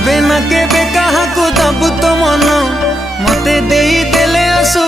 केबे ना केबे कहा को दबु तो मन मते देई देले असु